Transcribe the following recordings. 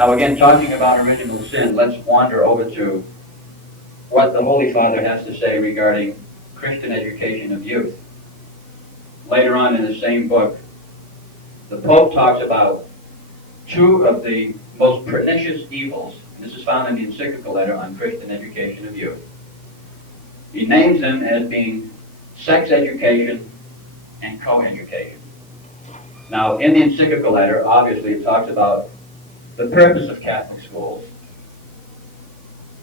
Now again, talking about original sin, let's wander over to what the Holy Father has to say regarding Christian education of youth. Later on in the same book, the Pope talks about two of the most pernicious evils. This is found in the encyclical letter on Christian education of youth. He names them as being sex education and co-education. Now, in the encyclical letter, obviously, it talks about the purpose of Catholic schools,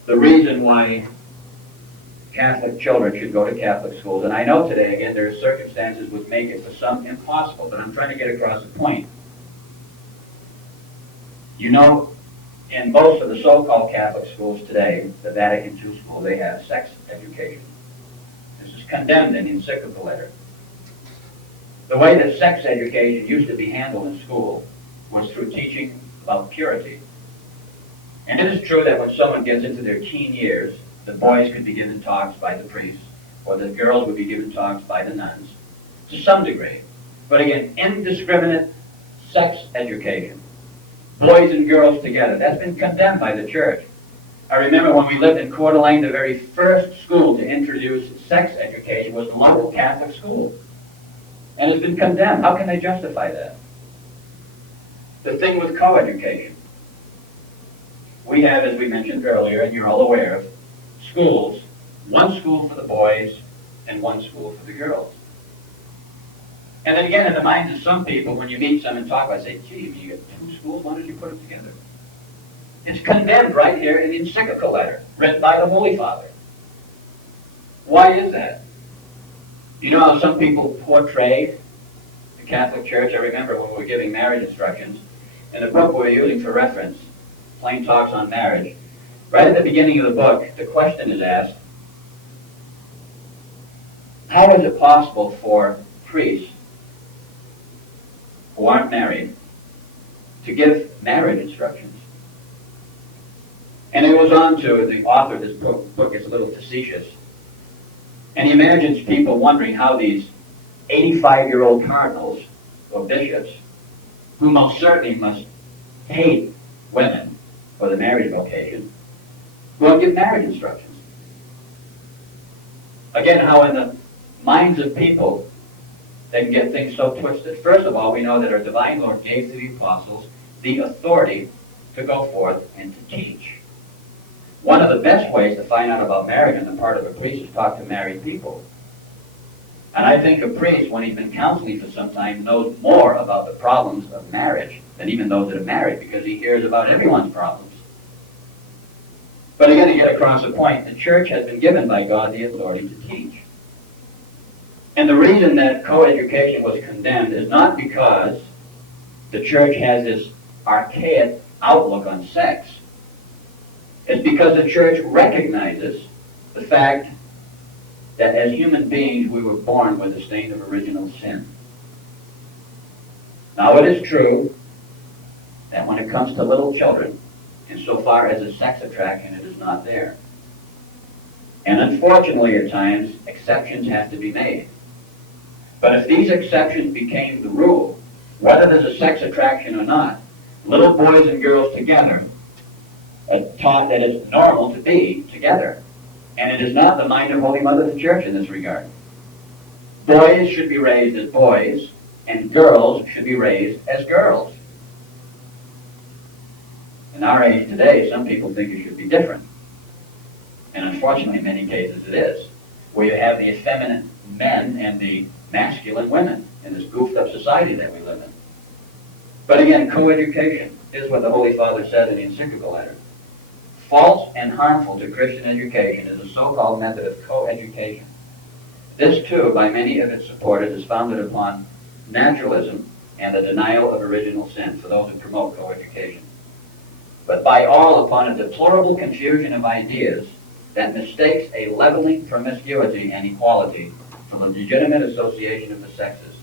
the reason why Catholic children should go to Catholic schools. And I know today, again, there are circumstances which make it for some impossible, but I'm trying to get across a point. You know, in most of the so-called Catholic schools today, the Vatican II school, they have sex education. This is condemned in the encyclical letter. The way that sex education used to be handled in school was through teaching about purity. And it is true that when someone gets into their teen years, the boys could be given talks by the priests, or the girls would be given talks by the nuns, to some degree. But again, indiscriminate sex education, boys and girls together, that's been condemned by the church. I remember when we lived in Coeur d'Alene, the very first school to introduce sex education was the local Catholic school. And it's been condemned. How can they justify that? The thing with co-education. We have, as we mentioned earlier, and you're all aware of, schools, one school for the boys and one school for the girls. And then again, in the minds of some people, when you meet some and talk about it, say, gee, you get two schools, why don't you put them together? It's condemned right here in the encyclical letter, written by the Holy Father. Why is that? You know how some people portray the Catholic Church? I remember when we were giving marriage instructions, in the book we were using for reference, Plain Talks on Marriage, right at the beginning of the book, the question is asked, how is it possible for priests who aren't married to give marriage instructions? And it goes on to, the author of this book is a little facetious, and he imagines people wondering how these 85-year-old cardinals or bishops, who most certainly must hate women for the marriage vocation, will give marriage instructions. Again, how in the minds of people they can get things so twisted. First of all, we know that our divine Lord gave to the apostles the authority to go forth and to teach. One of the best ways to find out about marriage on the part of a priest is talk to married people. And I think a priest, when he's been counseling for some time, knows more about the problems of marriage than even those that are married, because he hears about everyone's problems. But again, to get across the point, the church has been given by God the authority to teach. And the reason that co-education was condemned is not because the church has this archaic outlook on sex. It's because the church recognizes the fact that as human beings we were born with a stain of original sin. Now it is true that when it comes to little children, insofar as a sex attraction, it is not there. And unfortunately, at times, exceptions have to be made. But if these exceptions became the rule, whether there's a sex attraction or not, little boys and girls together are taught that it's normal to be together. And it is not the mind of Holy Mother of the Church in this regard. Boys should be raised as boys, and girls should be raised as girls. In our age today, some people think it should be different. And unfortunately, in many cases it is, where you have the effeminate men and the masculine women in this goofed up society that we live in. But again, co-education is what the Holy Father said in the encyclical letter. False and harmful to Christian education is a so-called method of co-education. This too, by many of its supporters, is founded upon naturalism and the denial of original sin for those who promote co-education, but by all upon a deplorable confusion of ideas that mistakes a leveling promiscuity and equality for the legitimate association of the sexes.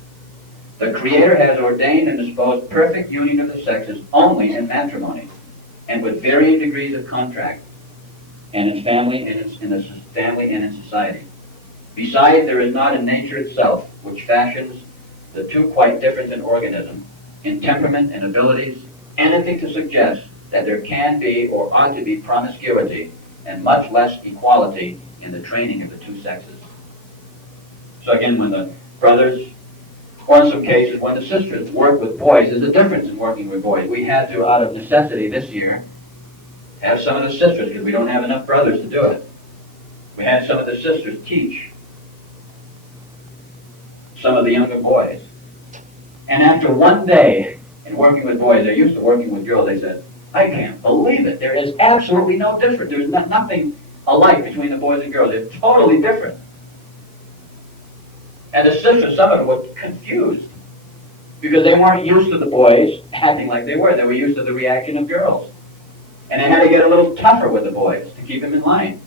The Creator has ordained and disposed perfect union of the sexes only in matrimony, and with varying degrees of contract, and in family and in society. Besides, there is not in nature itself, which fashions the two quite different in organism, in temperament and abilities, anything to suggest that there can be or ought to be promiscuity and much less equality in the training of the two sexes. So again, when the brothers, or in some cases when the sisters work with boys, there's a difference in working with boys. We had to, out of necessity this year, have some of the sisters, because we don't have enough brothers to do it. We had some of the sisters teach some of the younger boys. And after one day in working with boys, they're used to working with girls, they said, I can't believe it. There is absolutely no difference. There's nothing alike between the boys and girls. They're totally different. And the sisters, some of them were confused because they weren't used to the boys acting like they were. They were used to the reaction of girls. And they had to get a little tougher with the boys to keep them in line.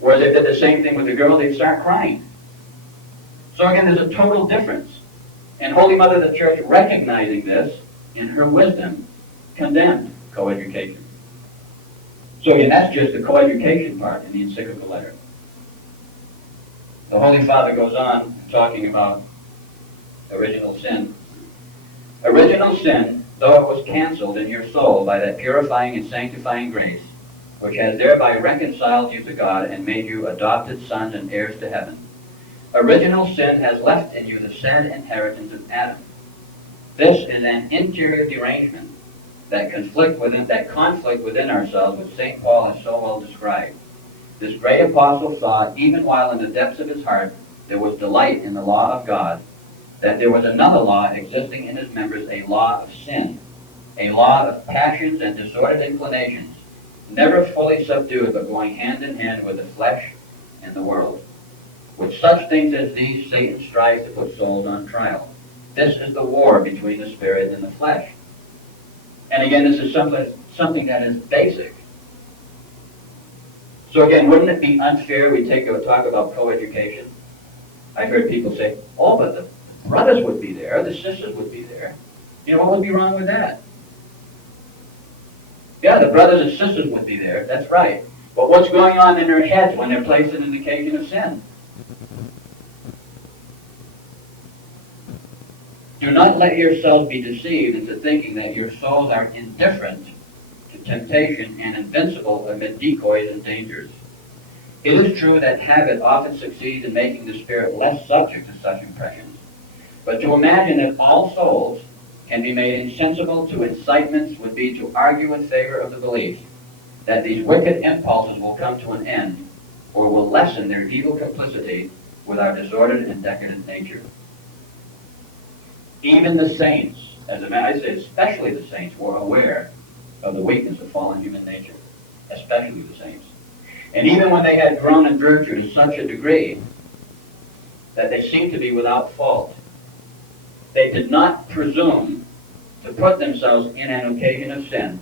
Whereas if they did the same thing with the girls, they'd start crying. So again, there's a total difference. And Holy Mother of the Church, recognizing this in her wisdom, condemned coeducation. So again, that's just the coeducation part in the encyclical letter. The Holy Father goes on talking about original sin. Original sin, though it was canceled in your soul by that purifying and sanctifying grace, which has thereby reconciled you to God and made you adopted sons and heirs to heaven. Original sin has left in you the sad inheritance of Adam. This is an interior derangement that conflict within ourselves, which St. Paul has so well described. This great apostle thought, even while in the depths of his heart there was delight in the law of God, that there was another law existing in his members, a law of sin, a law of passions and disordered inclinations, never fully subdued, but going hand in hand with the flesh and the world. With such things as these, Satan strives to put souls on trial. This is the war between the spirit and the flesh. And again, this is something that is basic. So again, wouldn't it be unfair we talk about coeducation? I've heard people say, oh, but the brothers would be there, the sisters would be there. You know, what would be wrong with that? Yeah, the brothers and sisters would be there, that's right. But what's going on in their heads when they're placed in an occasion of sin? Do not let yourselves be deceived into thinking that your souls are indifferent to temptation and invincible amid decoys and dangers. It is true that habit often succeeds in making the spirit less subject to such impressions. But to imagine that all souls can be made insensible to incitements would be to argue in favor of the belief that these wicked impulses will come to an end or will lessen their evil complicity with our disordered and decadent nature. Even the saints, I say especially the saints, were aware of the weakness of fallen human nature, especially the saints. And even when they had grown in virtue to such a degree that they seemed to be without fault, they did not presume to put themselves in an occasion of sin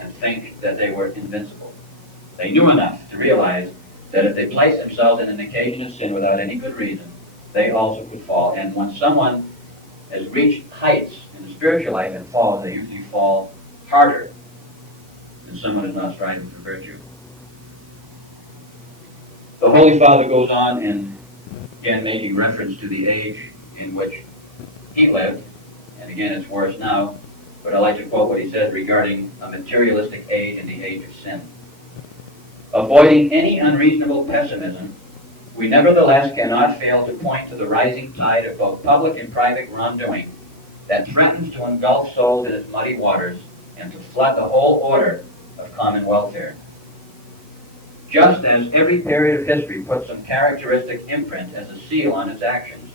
and think that they were invincible. They knew enough to realize that if they placed themselves in an occasion of sin without any good reason, they also could fall. And when someone has reached heights in the spiritual life and falls, they usually fall harder than someone who's not striving for virtue. The Holy Father goes on and again making reference to the age in which he lived, and again it's worse now, but I like to quote what he said regarding a materialistic age and the age of sin. Avoiding any unreasonable pessimism, we nevertheless cannot fail to point to the rising tide of both public and private wrongdoing that threatens to engulf souls in its muddy waters and to flood the whole order of common welfare. Just as every period of history puts some characteristic imprint as a seal on its actions,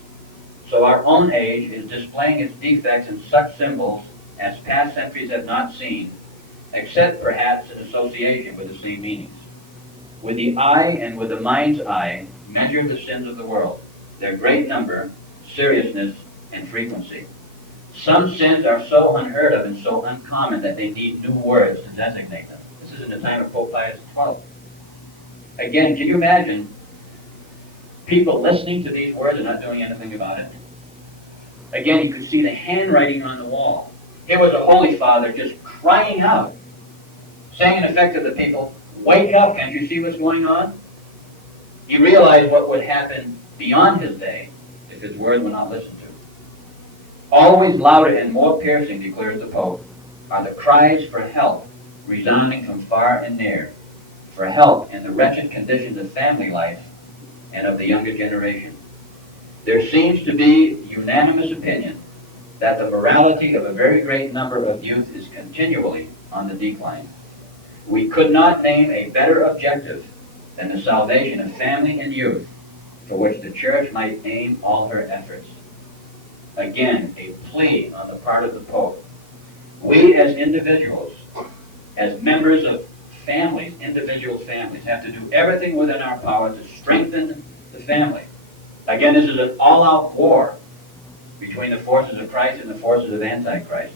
so our own age is displaying its defects in such symbols as past centuries have not seen, except perhaps in association with the same meanings. With the eye and with the mind's eye, measure the sins of the world, their great number, seriousness, and frequency. Some sins are so unheard of and so uncommon that they need new words to designate them. This is in the time of Pope Pius XII. Again, can you imagine people listening to these words and not doing anything about it? Again, you could see the handwriting on the wall. Here was a Holy Father just crying out, saying in effect to the people, wake up, can't you see what's going on? He realized what would happen beyond his day if his words were not listened to. Always louder and more piercing, declares the Pope, are the cries for help resounding from far and near, for help in the wretched conditions of family life and of the younger generation. There seems to be unanimous opinion that the morality of a very great number of youth is continually on the decline. We could not name a better objective than the salvation of family and youth, for which the church might aim all her efforts. Again, a plea on the part of the Pope. We as individuals, as members of families, individual families, have to do everything within our power to strengthen the family. Again, this is an all-out war between the forces of Christ and the forces of Antichrist.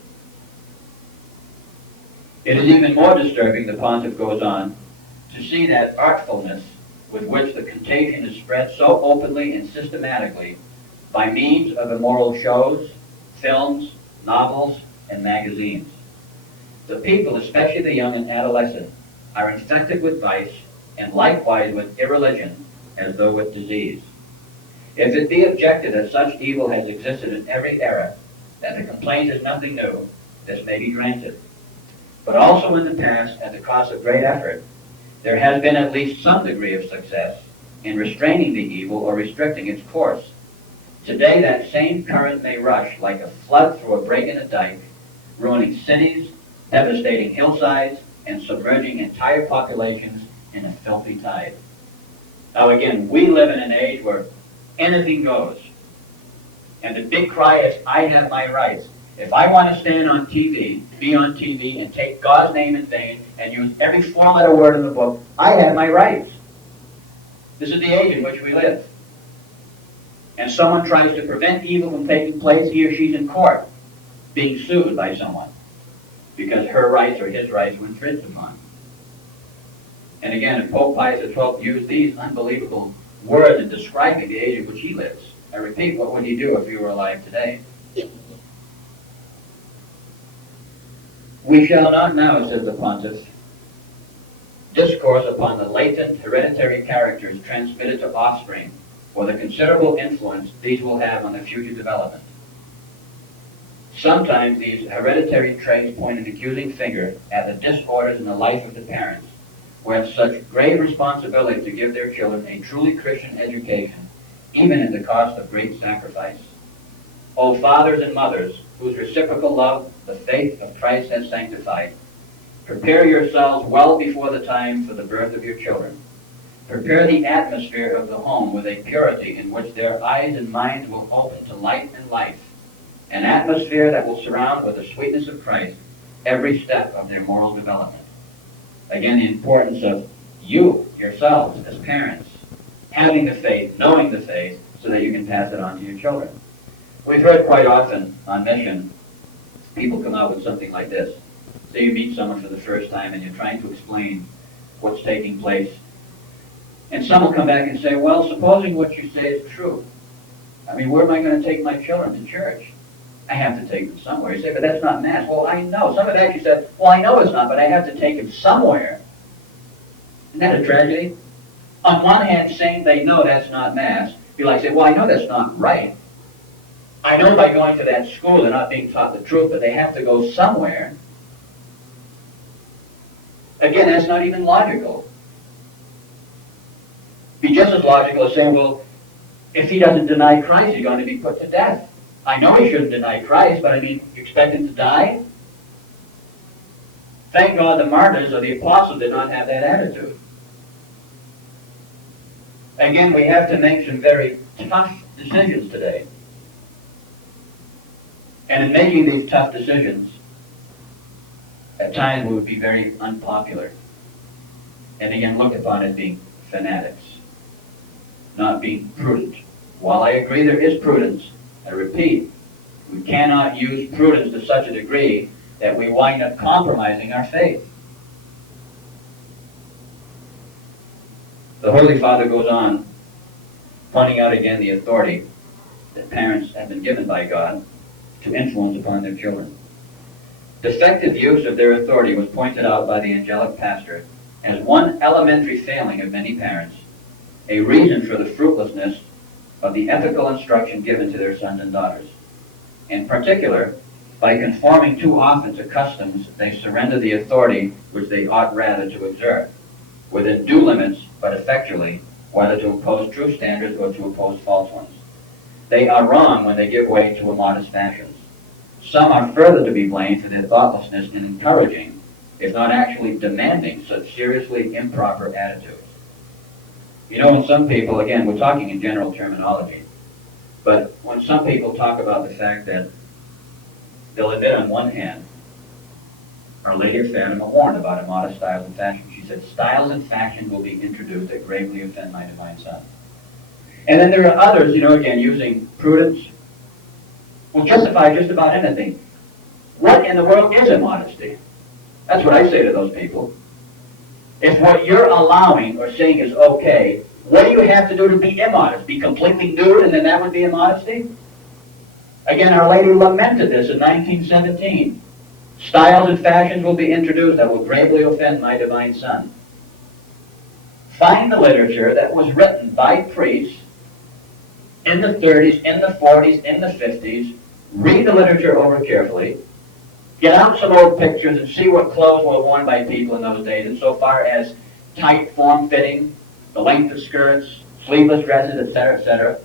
It is even more disturbing, the pontiff goes on, to see that artfulness with which the contagion is spread so openly and systematically by means of immoral shows, films, novels, and magazines. The people, especially the young and adolescent, are infected with vice and likewise with irreligion as though with disease. If it be objected that such evil has existed in every era, that the complaint is nothing new, this may be granted. But also in the past, at the cost of great effort, there has been at least some degree of success in restraining the evil or restricting its course. Today, that same current may rush like a flood through a break in a dike, ruining cities, devastating hillsides, and submerging entire populations in a filthy tide. Now again, we live in an age where anything goes. And the big cry is, I have my rights. If I want to stand on TV, be on TV, and take God's name in vain, and use every four-letter word in the book, I have my rights. This is the age in which we live. And someone tries to prevent evil from taking place, he or she's in court, being sued by someone, because her rights or his rights were infringed upon. And again, if Pope Pius XII used these unbelievable words in describing the age in which he lives, I repeat, what would he do if he were alive today? We shall not now, says the pontiff, discourse upon the latent hereditary characters transmitted to offspring, or the considerable influence these will have on the future development. Sometimes these hereditary traits point an accusing finger at the disorders in the life of the parents, who have such grave responsibility to give their children a truly Christian education, even at the cost of great sacrifice. O fathers and mothers, whose reciprocal love the faith of Christ has sanctified, prepare yourselves well before the time for the birth of your children. Prepare the atmosphere of the home with a purity in which their eyes and minds will open to light and life, an atmosphere that will surround with the sweetness of Christ every step of their moral development. Again, the importance of you, yourselves, as parents, having the faith, knowing the faith, so that you can pass it on to your children. We've heard quite often on mission, people come out with something like this. Say you meet someone for the first time and you're trying to explain what's taking place. And some will come back and say, well, supposing what you say is true. I mean, where am I going to take my children to church? I have to take them somewhere. You say, but that's not Mass. Well, I know. Some have actually said, well, I know it's not, but I have to take them somewhere. Isn't that a tragedy? On one hand, saying they know that's not Mass, you like say, well, I know that's not right. I know by going to that school they're not being taught the truth, but they have to go somewhere. Again, that's not even logical. Be just as logical as saying, well, if he doesn't deny Christ, he's going to be put to death. I know he shouldn't deny Christ, but I mean, you expect him to die? Thank God the martyrs or the apostles did not have that attitude. Again, we have to make some very tough decisions today. And in making these tough decisions, at times we would be very unpopular. And again, looked upon as being fanatics, not being prudent. While I agree there is prudence, I repeat, we cannot use prudence to such a degree that we wind up compromising our faith. The Holy Father goes on, pointing out again the authority that parents have been given by God to influence upon their children. Defective use of their authority was pointed out by the angelic pastor as one elementary failing of many parents, a reason for the fruitlessness of the ethical instruction given to their sons and daughters. In particular, By conforming too often to customs, they surrender the authority which they ought rather to exert, within due limits, but effectually, whether to impose true standards or to oppose false ones. They are wrong when they give way to immodest fashions. Some are further to be blamed for their thoughtlessness in encouraging, if not actually demanding, such seriously improper attitudes. You know, when some people, again, we're talking in general terminology, but when some people talk about the fact that they'll admit on one hand, Our Lady of Fatima warned about immodest styles and fashions. She said, styles and fashions will be introduced that gravely offend my divine son. And then there are others, again, using prudence, will justify just about anything. What in the world is immodesty? That's what I say to those people. If what you're allowing or saying is okay, what do you have to do to be immodest? Be completely nude and then that would be immodesty? Again, Our Lady lamented this in 1917. Styles and fashions will be introduced that will gravely offend my divine son. Find the literature that was written by priests in the 30s, in the 40s, in the 50s. Read the literature over carefully. Get out some old pictures and see what clothes were worn by people in those days, and so far as tight form-fitting, the length of skirts, sleeveless dresses, etc., etc.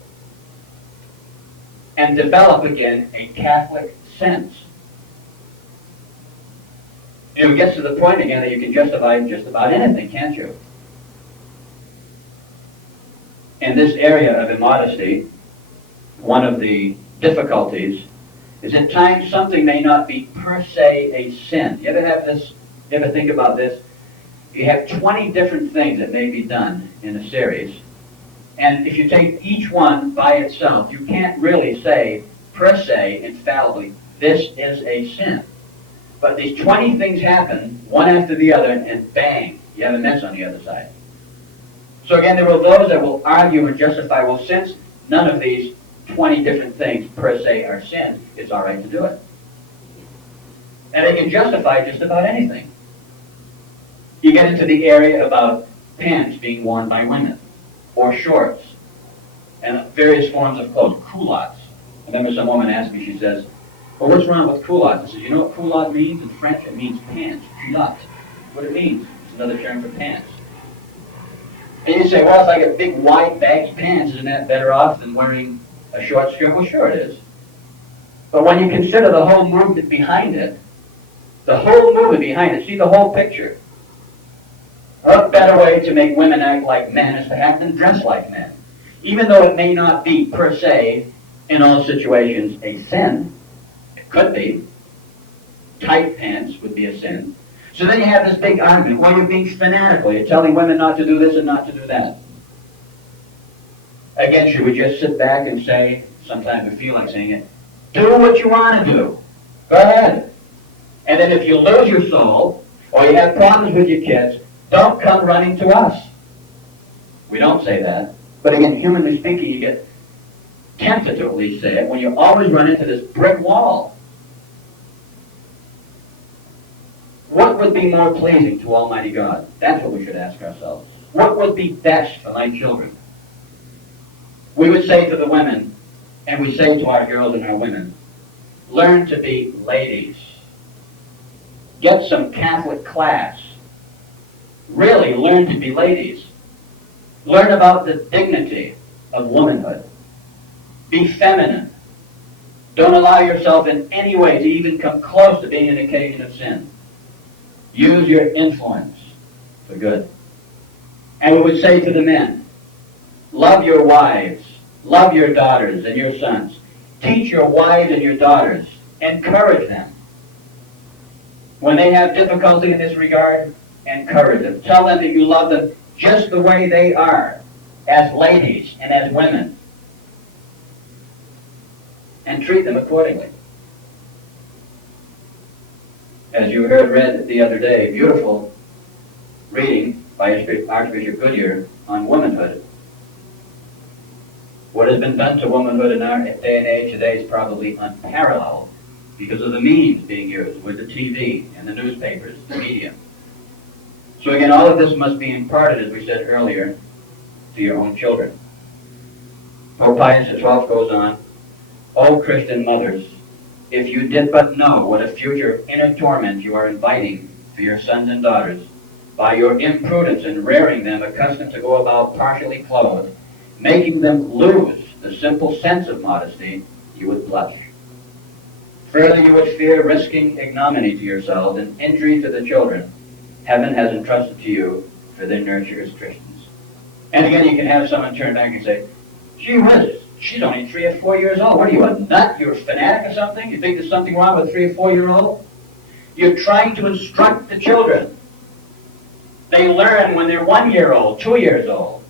And develop, again, a Catholic sense. It gets to the point, again, that you can justify just about anything, can't you? In this area of immodesty, one of the difficulties is at times something may not be per se a sin. You ever have this, you ever think about this? You have 20 different things that may be done in a series, and if you take each one by itself, you can't really say, per se, infallibly, this is a sin. But these 20 things happen, one after the other, and bang, you have a mess on the other side. So again, there are those that will argue and justify, well, since none of these 20 different things per se are sin, it's all right to do it. And they can justify just about anything. You get into the area about pants being worn by women, or shorts, and various forms of clothes, culottes. I remember some woman asked me, she says, well, what's wrong with culottes? I said, you know what culotte means in French? It means pants, culotte. What it means. It's another term for pants. And you say, well, if I get big, wide, baggy pants, isn't that better off than wearing a short skirt? Well, sure it is. But when you consider the whole movement behind it, see the whole picture. What better way to make women act like men is to have them dress like men. Even though it may not be, per se, in all situations, a sin, it could be. Tight pants would be a sin. So then you have this big argument. Well, you're being fanatical. You're telling women not to do this and not to do that. Again, should we just sit back and say, sometimes we feel like saying it, do what you want to do. Go ahead. And then if you lose your soul, or you have problems with your kids, don't come running to us. We don't say that. But again, humanly speaking, you get tempted to at least say it when you always run into this brick wall. What would be more pleasing to Almighty God? That's what we should ask ourselves. What would be best for my children? We would say to the women, and we say to our girls and our women, learn to be ladies. Get some Catholic class. Really learn to be ladies. Learn about the dignity of womanhood. Be feminine. Don't allow yourself in any way to even come close to being an occasion of sin. Use your influence for good. And we would say to the men, love your wives, love your daughters and your sons. Teach your wives and your daughters. Encourage them. When they have difficulty in this regard, encourage them. Tell them that you love them just the way they are, as ladies and as women. And treat them accordingly. As you heard read the other day, beautiful reading by Archbishop Goodyear on womanhood. What has been done to womanhood in our day and age today is probably unparalleled because of the means being used with the TV and the newspapers, the media. So again, all of this must be imparted, as we said earlier, to your own children. Pope Pius XII goes on, O Christian mothers, If you did but know what a future inner torment you are inviting for your sons and daughters, by your imprudence in rearing them accustomed to go about partially clothed, making them lose the simple sense of modesty, you would blush. Further, you would fear risking ignominy to yourselves and injury to the children heaven has entrusted to you for their nurture as Christians. And again, you can have someone turn back and say, gee whiz, she's only 3 or 4 years old. What are you, a nut? You're a fanatic or something? You think there's something wrong with a 3 or 4-year-old? You're trying to instruct the children. They learn when they're 1 year old, 2 years old.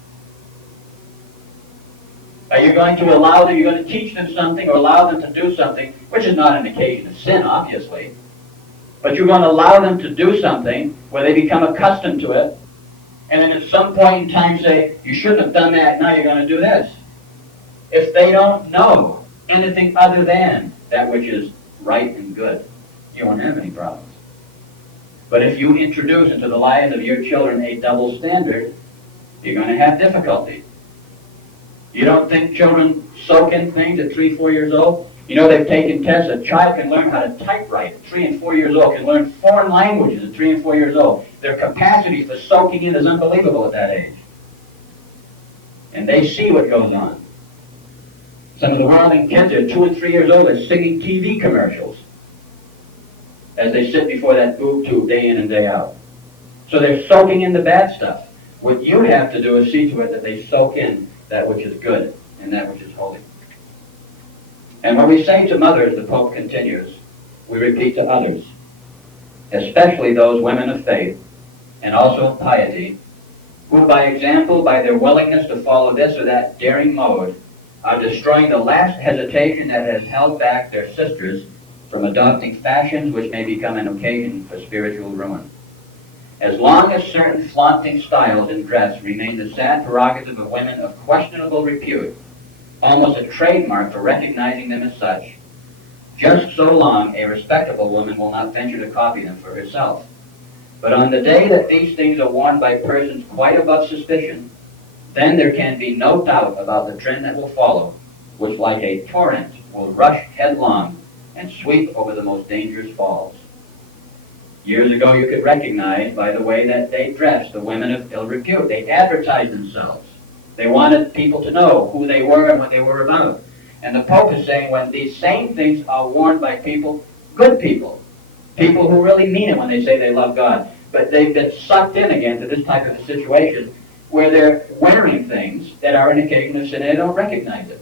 Are you going to allow them, you're going to teach them something or allow them to do something, which is not an occasion of sin, obviously, but you're going to allow them to do something where they become accustomed to it, and then at some point in time say, you shouldn't have done that, now you're going to do this. If they don't know anything other than that which is right and good, you won't have any problems. But if you introduce into the lives of your children a double standard, you're going to have difficulty. You don't think children soak in things at 3, 4 years old? You know, they've taken tests. A child can learn how to typewrite at 3 and 4 years old, can learn foreign languages at 3 and 4 years old. Their capacity for soaking in is unbelievable at that age. And they see what goes on. Some of the whirling kids are 2 and 3 years old are singing TV commercials as they sit before that boob tube day in and day out. So they're soaking in the bad stuff. What you have to do is see to it that they soak in that which is good and that which is holy. And when we say to mothers, the Pope continues, we repeat to others, especially those women of faith and also of piety, who by example, by their willingness to follow this or that daring mode, are destroying the last hesitation that has held back their sisters from adopting fashions which may become an occasion for spiritual ruin. As long as certain flaunting styles in dress remain the sad prerogative of women of questionable repute, almost a trademark for recognizing them as such, just so long a respectable woman will not venture to copy them for herself. But on the day that these things are worn by persons quite above suspicion, then there can be no doubt about the trend that will follow, which like a torrent will rush headlong and sweep over the most dangerous falls. Years ago, you could recognize by the way that they dressed the women of ill repute. They advertised themselves. They wanted people to know who they were and what they were about. And the Pope is saying when these same things are worn by people, good people, people who really mean it when they say they love God, but they've been sucked in again to this type of a situation where they're wearing things that are an occasion of sin and they don't recognize it.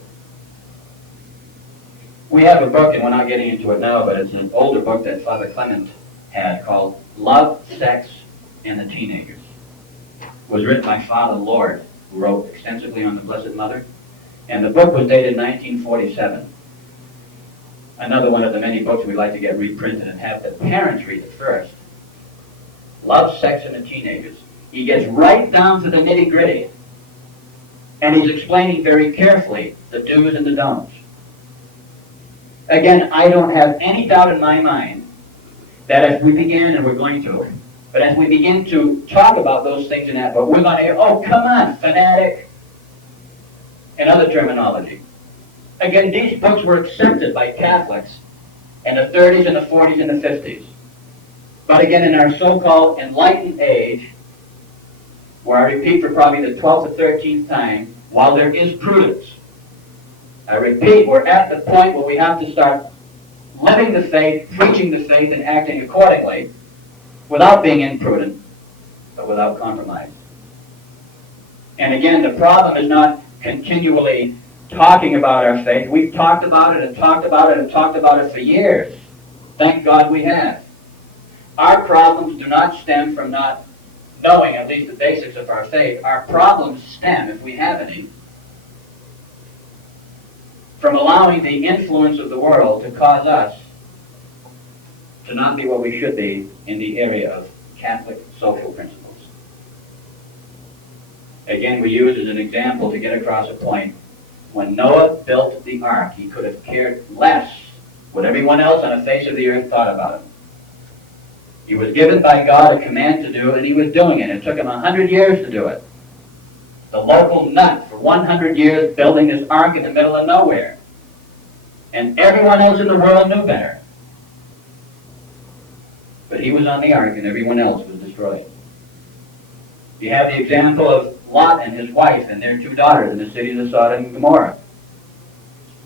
We have a book, and we're not getting into it now, but it's an older book that Father Clement had called Love, Sex, and the Teenagers. It was written by Father Lord, who wrote extensively on the Blessed Mother, and the book was dated 1947. Another one of the many books we'd like to get reprinted and have the parents read it first. Love, Sex, and the Teenagers. He gets right down to the nitty-gritty, and he's explaining very carefully the do's and the don'ts. Again, I don't have any doubt in my mind that as we begin, and we're going to, but as we begin to talk about those things in that book, we're going to hear, oh, come on, fanatic, and other terminology. Again, these books were accepted by Catholics in the 30s and the 40s and the 50s. But again, in our so-called enlightened age, where I repeat for probably the 12th or 13th time, while there is prudence, I repeat, we're at the point where we have to start living the faith, preaching the faith, and acting accordingly without being imprudent, but without compromise. And again, the problem is not continually talking about our faith. We've talked about it and talked about it and talked about it for years. Thank God we have. Our problems do not stem from not knowing at least the basics of our faith. Our problems stem, if we have any, from allowing the influence of the world to cause us to not be what we should be in the area of Catholic social principles. Again, we use as an example to get across a point. When Noah built the ark, he could have cared less what everyone else on the face of the earth thought about him. He was given by God a command to do it, and he was doing it. It took him 100 years to do it. The local nut for 100 years building this ark in the middle of nowhere. And everyone else in the world knew better. But he was on the ark and everyone else was destroyed. You have the example of Lot and his wife and their two daughters in the cities of Sodom and Gomorrah.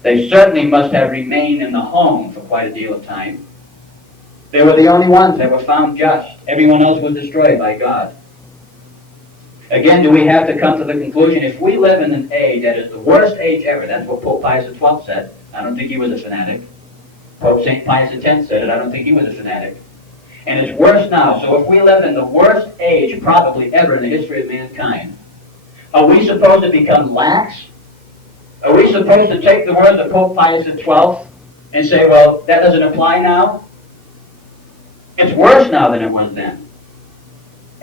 They certainly must have remained in the home for quite a deal of time. They were the only ones that were found just. Everyone else was destroyed by God. Again, do we have to come to the conclusion, if we live in an age that is the worst age ever, that's what Pope Pius XII said. I don't think he was a fanatic. Pope St. Pius X said it. I don't think he was a fanatic. And it's worse now. So if we live in the worst age probably ever in the history of mankind, are we supposed to become lax? Are we supposed to take the words of Pope Pius XII and say, well, that doesn't apply now? It's worse now than it was then.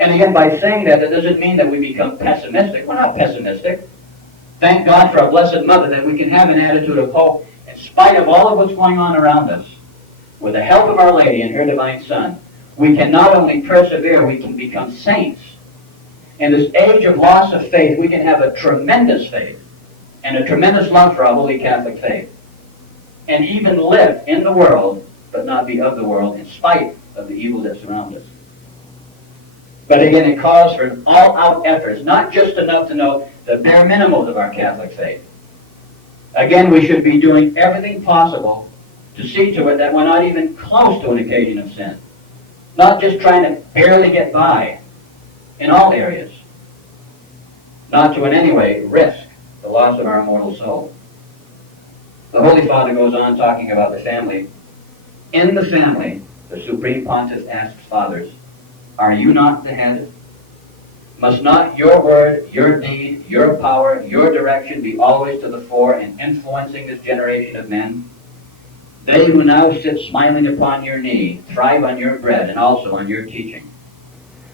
And again, by saying that, that doesn't mean that we become pessimistic. We're not pessimistic. Thank God for our Blessed Mother that we can have an attitude of hope in spite of all of what's going on around us. With the help of Our Lady and her Divine Son, we can not only persevere, we can become saints. In this age of loss of faith, we can have a tremendous faith and a tremendous love for our Holy Catholic faith. And even live in the world, but not be of the world, in spite of the evil that surrounds us. But again, it calls for an all-out effort. It's not just enough to know the bare minimums of our Catholic faith. Again, we should be doing everything possible to see to it that we're not even close to an occasion of sin. Not just trying to barely get by in all areas. Not to in any way risk the loss of our immortal soul. The Holy Father goes on talking about the family. In the family, the Supreme Pontiff asks fathers, are you not the head? Must not your word, your deed, your power, your direction be always to the fore in influencing this generation of men? They who now sit smiling upon your knee thrive on your bread and also on your teaching.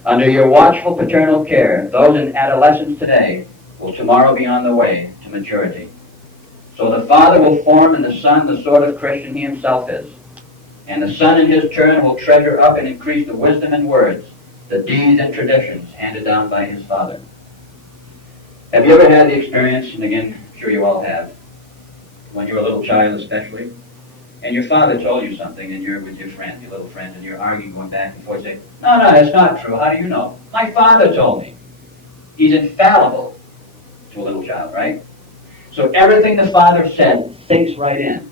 Under your watchful paternal care, those in adolescence today will tomorrow be on the way to maturity. So the Father will form in the Son the sort of Christian he himself is, and the Son in his turn will treasure up and increase the wisdom and words, the deeds and traditions handed down by his Father. Have you ever had the experience, and again, I'm sure you all have, when you're a little child especially, and your father told you something, and you're with your friend, your little friend, and you're arguing, going back and forth, saying, no, that's not true. How do you know? My father told me. He's infallible to a little child, right? So everything the father said sinks right in.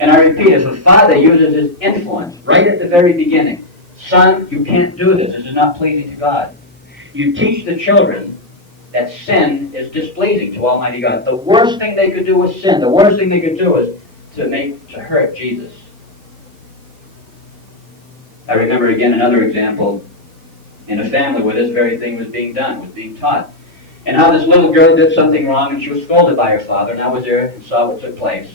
And I repeat, if the father uses his influence right at the very beginning, son, you can't do this. This is not pleasing to God. You teach the children that sin is displeasing to Almighty God. The worst thing they could do was sin. The worst thing they could do is to hurt Jesus. I remember again another example in a family where this very thing was being done, was being taught. And how this little girl did something wrong and she was scolded by her father, and I was there and saw what took place.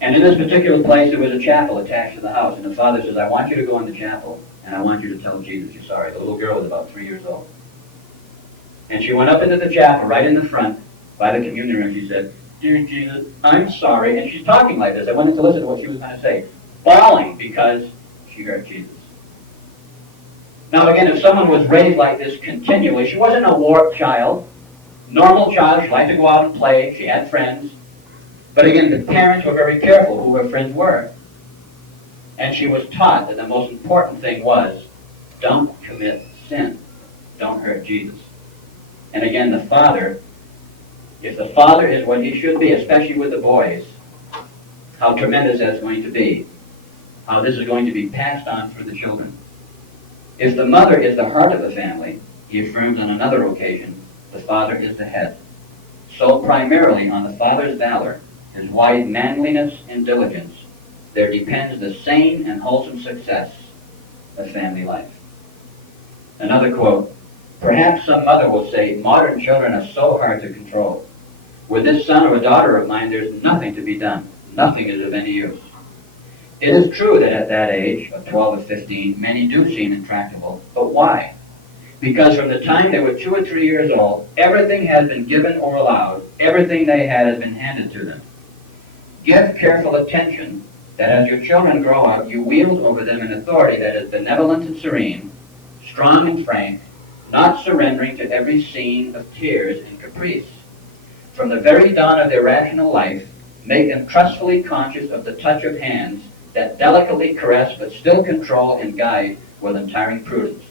And in this particular place there was a chapel attached to the house, and the father says, I want you to go in the chapel and I want you to tell Jesus you're sorry. The little girl was about 3 years old. And she went up into the chapel right in the front by the communion room. She said, Dear Jesus, I'm sorry. And she's talking like this. I wanted to listen to what she was going to say. Bawling because she hurt Jesus. Now again, if someone was raised like this continually, she wasn't a warped child, normal child. She liked to go out and play. She had friends. But again, the parents were very careful who her friends were. And she was taught that the most important thing was, don't commit sin. Don't hurt Jesus. And again, the father, if the father is what he should be, especially with the boys, how tremendous that's going to be. How this is going to be passed on through the children. If the mother is the heart of the family, he affirms on another occasion, the father is the head. So primarily on the father's valor, his wide manliness and diligence, there depends the sane and wholesome success of family life. Another quote, perhaps some mother will say, modern children are so hard to control. With this son or a daughter of mine, there's nothing to be done. Nothing is of any use. It is true that at that age, of 12 or 15, many do seem intractable. But why? Because from the time they were 2 or 3 years old, everything has been given or allowed. Everything they had has been handed to them. Give careful attention that as your children grow up, you wield over them an authority that is benevolent and serene, strong and frank, not surrendering to every scene of tears and caprice. From the very dawn of their rational life, Make them trustfully conscious of the touch of hands that delicately caress but still control and guide with untiring prudence.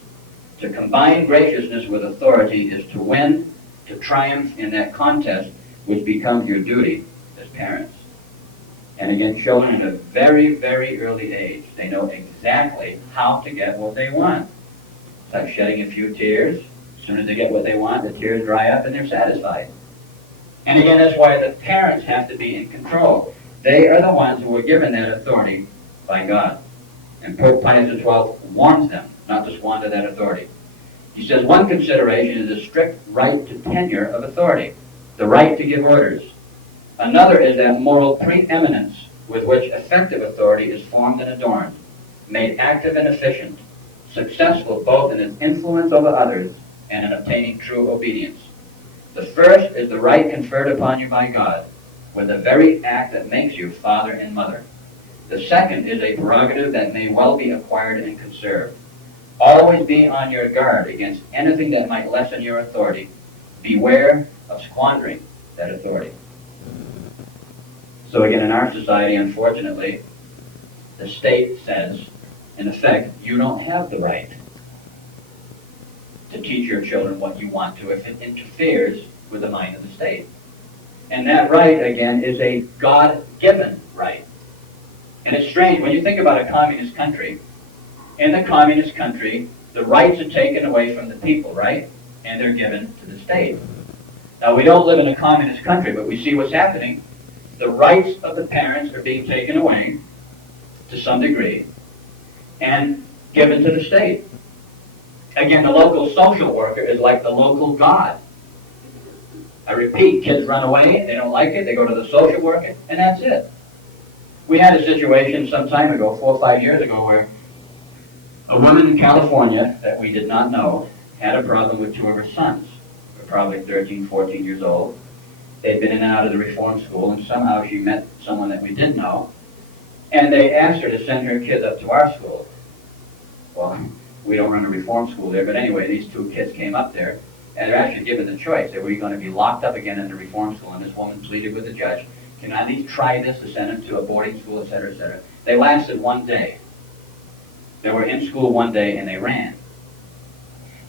To combine graciousness with authority is to win, to triumph in that contest which becomes your duty as parents. And again, children at a very, very early age, they know exactly how to get what they want. It's like shedding a few tears. As soon as they get what they want, the tears dry up and they're satisfied. And again, that's why the parents have to be in control. They are the ones who were given that authority by God. And Pope Pius XII warns them not to squander that authority. He says one consideration is the strict right to tenure of authority, the right to give orders. Another is that moral preeminence with which effective authority is formed and adorned, made active and efficient, successful both in its influence over others and in obtaining true obedience. The first is the right conferred upon you by God, with the very act that makes you father and mother. The second is a prerogative that may well be acquired and conserved. Always be on your guard against anything that might lessen your authority. Beware of squandering that authority. So again, in our society, unfortunately, the state says, in effect, you don't have the right to teach your children what you want to if it interferes with the mind of the state. And that right, again, is a God-given right. And it's strange, when you think about a communist country, in the communist country, the rights are taken away from the people, right? And they're given to the state. Now, we don't live in a communist country, but we see what's happening. The rights of the parents are being taken away, to some degree, and given to the state. Again, the local social worker is like the local God. I repeat, kids run away, they don't like it, they go to the social worker, and that's it. We had a situation some time ago, 4 or 5 years ago, where a woman in California that we did not know had a problem with 2 of her sons. They were probably 13, 14 years old. They'd been in and out of the reform school, and somehow she met someone that we didn't know, and they asked her to send her kids up to our school. Well, we don't run a reform school there, but anyway, these 2 kids came up there, and they're actually given the choice. They were going to be locked up again in the reform school, and this woman pleaded with the judge, can I at least try this to send them to a boarding school, et cetera, et cetera. They lasted 1 day. They were in school 1 day, and they ran.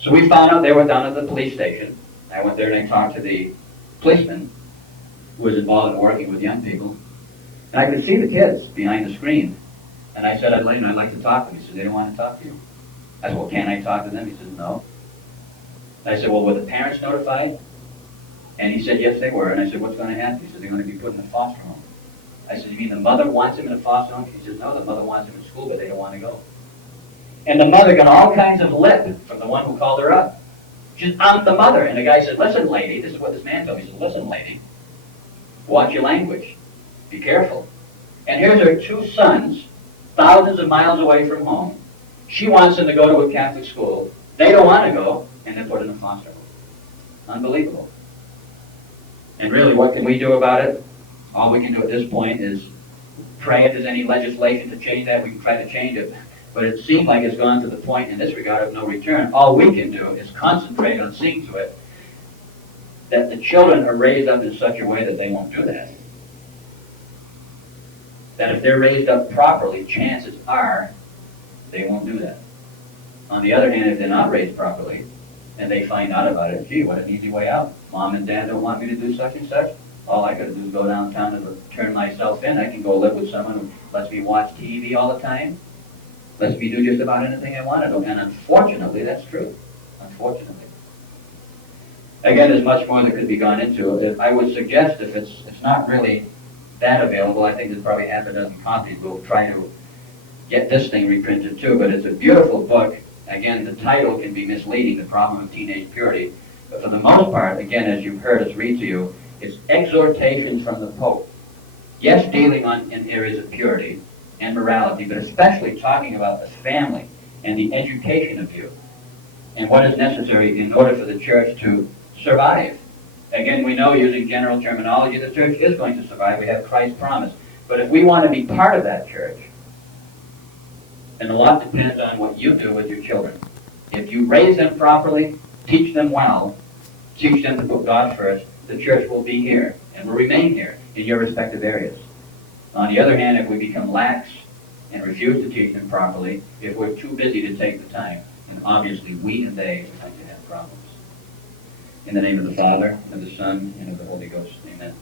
So we found out they were down at the police station. I went there and I talked to the policeman who was involved in working with young people. And I could see the kids behind the screen. And I said, I'd like to talk to them. He said, they don't want to talk to you. I said, well, can I talk to them? He said, no. I said, well, were the parents notified? And he said, yes, they were. And I said, what's going to happen? He said, they're going to be put in a foster home. I said, you mean the mother wants him in a foster home? He said, no, the mother wants him in school, but they don't want to go. And the mother got all kinds of lip from the one who called her up. She said, I'm the mother. And the guy said, listen, lady, this is what this man told me. He said, listen, lady, watch your language. Be careful. And here's her 2 sons, thousands of miles away from home. She wants them to go to a Catholic school. They don't want to go, and they're put in a foster home. Unbelievable. And really, what can we do about it? All we can do at this point is pray if there's any legislation to change that. We can try to change it. But it seems like it's gone to the point in this regard of no return. All we can do is concentrate on seeing to it that the children are raised up in such a way that they won't do that. That if they're raised up properly, chances are they won't do that. On the other hand, if they're not raised properly, and they find out about it, gee, what an easy way out. Mom and Dad don't want me to do such and such. All I gotta do is go downtown and turn myself in. I can go live with someone who lets me watch TV all the time, lets me do just about anything I want to do. And unfortunately, that's true. Unfortunately. Again, there's much more that could be gone into it. I would suggest if it's not really that available, I think there's probably half a dozen copies. We'll try to get this thing reprinted too, but it's a beautiful book. Again, the title can be misleading, The Problem of Teenage Purity. But for the most part, again, as you've heard us read to you, it's exhortations from the Pope. Yes, dealing in areas of purity and morality, but especially talking about the family and the education of youth and what is necessary in order for the church to survive. Again, we know, using general terminology, the church is going to survive. We have Christ's promise. But if we want to be part of that church, and a lot depends on what you do with your children. If you raise them properly, teach them well, teach them to put God first, the church will be here and will remain here in your respective areas. On the other hand, if we become lax and refuse to teach them properly, if we're too busy to take the time, then obviously we and they are going to have problems. In the name of the Father, and of the Son, and of the Holy Ghost, amen.